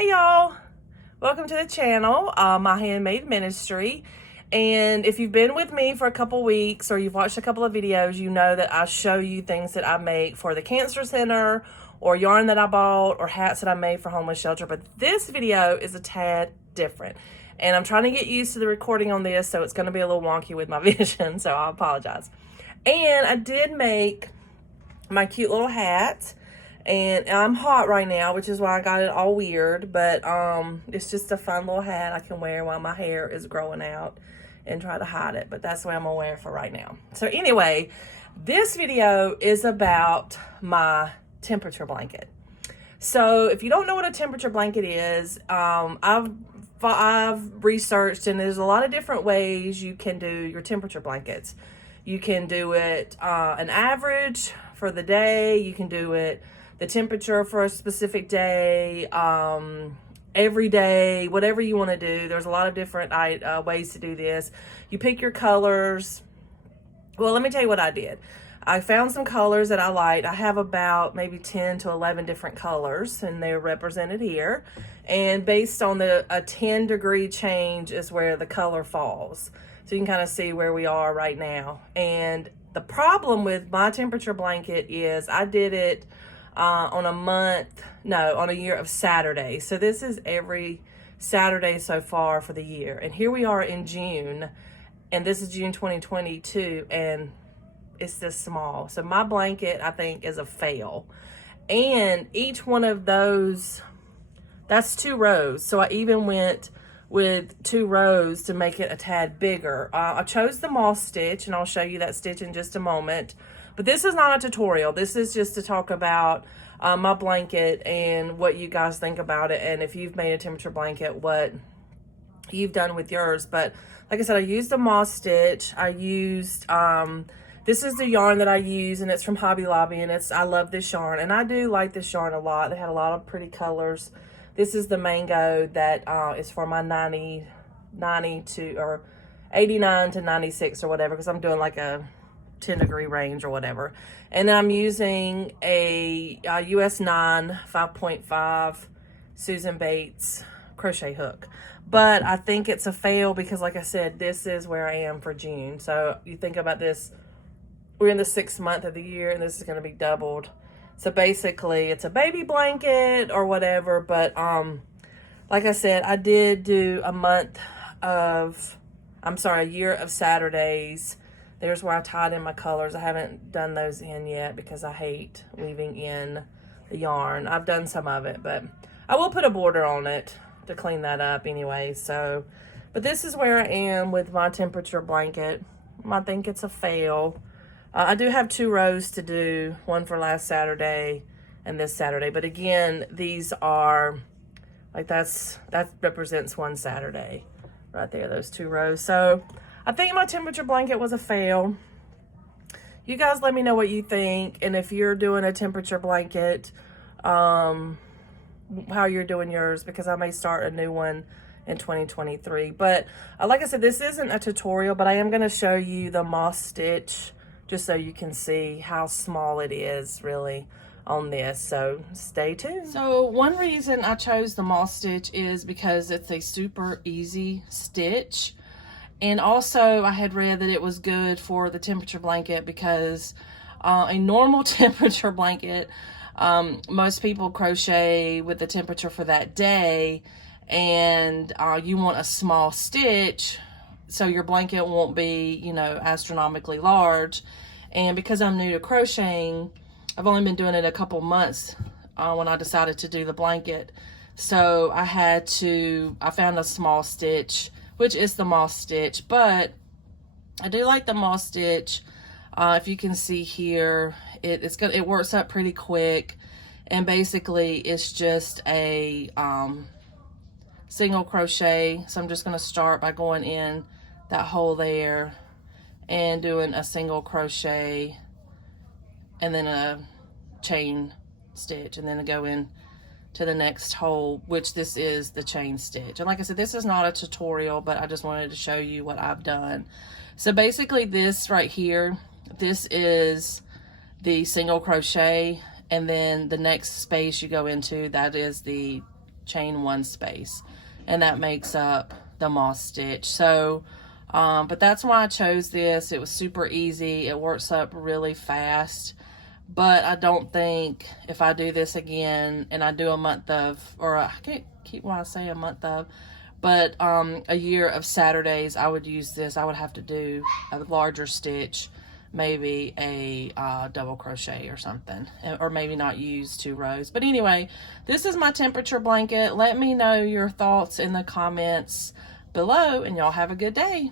Hey y'all, welcome to the channel, My Handmade Ministry. And if you've been with me for a couple weeks or you've watched a couple of videos, you know that I show you things that I make for the Cancer Center or yarn that I bought or hats that I made for homeless shelter. But this video is a tad different. And I'm trying to get used to the recording on this, so it's going to be a little wonky with my vision, so I apologize. And I did make my cute little hat. And I'm hot right now, which is why I got it all weird, but it's just a fun little hat I can wear while my hair is growing out and try to hide it, but that's what I'm gonna wear for right now. So anyway, this video is about my temperature blanket. So if you don't know what a temperature blanket is, I've researched, and there's a lot of different ways you can do your temperature blankets. You can do it an average for the day. You can do it the temperature for a specific day, every day, whatever you want to do. There's a lot of different ways to do this. You pick your colors. Well, let me tell you what I did. I found some colors that I liked. I have about maybe 10 to 11 different colors, and they're represented here. And based on a 10-degree change is where the color falls. So you can kind of see where we are right now. And the problem with my temperature blanket is I did it on a year of Saturdays. So this is every Saturday so far for the year. And here we are in June, and this is June 2022, and it's this small. So my blanket, I think, is a fail. And each one of those, that's 2 rows. So I even went with 2 rows to make it a tad bigger. I chose the moss stitch, and I'll show you that stitch in just a moment. But this is not a tutorial. This is just to talk about my blanket and what you guys think about it, and if you've made a temperature blanket, what you've done with yours. But like I said, I used a moss stitch. I used, this is the yarn that I use, and it's from Hobby Lobby, and I love this yarn, and I do like this yarn a lot. They had a lot of pretty colors. This is the mango that is for my 89 to 96 or whatever, because I'm doing like a 10-degree range or whatever. And I'm using a US 9 5.5 Susan Bates crochet hook. But I think it's a fail because, like I said, this is where I am for June. So you think about this, we're in the 6th month of the year, and this is going to be doubled. So basically it's a baby blanket or whatever. But like I said, I did do a year of Saturdays. There's where I tied in my colors. I haven't done those in yet because I hate weaving in the yarn. I've done some of it, but I will put a border on it to clean that up anyway. So, but this is where I am with my temperature blanket. I think it's a fail. I do have 2 rows to do, one for last Saturday and this Saturday. But again, these are, like that represents one Saturday right there, those 2 rows. So I think my temperature blanket was a fail. You guys let me know what you think, and if you're doing a temperature blanket, how you're doing yours, because I may start a new one in 2023. But like I said, this isn't a tutorial, but I am going to show you the moss stitch just so you can see how small it is really on this. So stay tuned. So one reason I chose the moss stitch is because it's a super easy stitch. And also, I had read that it was good for the temperature blanket because a normal temperature blanket, most people crochet with the temperature for that day, and you want a small stitch so your blanket won't be, you know, astronomically large. And because I'm new to crocheting, I've only been doing it a couple months when I decided to do the blanket. So I found a small stitch, which is the moss stitch. But I do like the moss stitch. If you can see here, it works up pretty quick, and basically it's just a single crochet. So I'm just going to start by going in that hole there and doing a single crochet and then a chain stitch, and then go in to the next hole, which this is the chain stitch. And like I said, this is not a tutorial, but I just wanted to show you what I've done. So basically this right here, this is the single crochet, and then the next space you go into, that is the chain 1 space, and that makes up the moss stitch. So but that's why I chose this. It was super easy. It works up really fast. But I don't think if I do this again and I do a month of, or I can't keep why I say a month of, but a year of Saturdays, I would use this. I would have to do a larger stitch, maybe a double crochet or something, or maybe not use 2 rows. But anyway, this is my temperature blanket. Let me know your thoughts in the comments below, and y'all have a good day.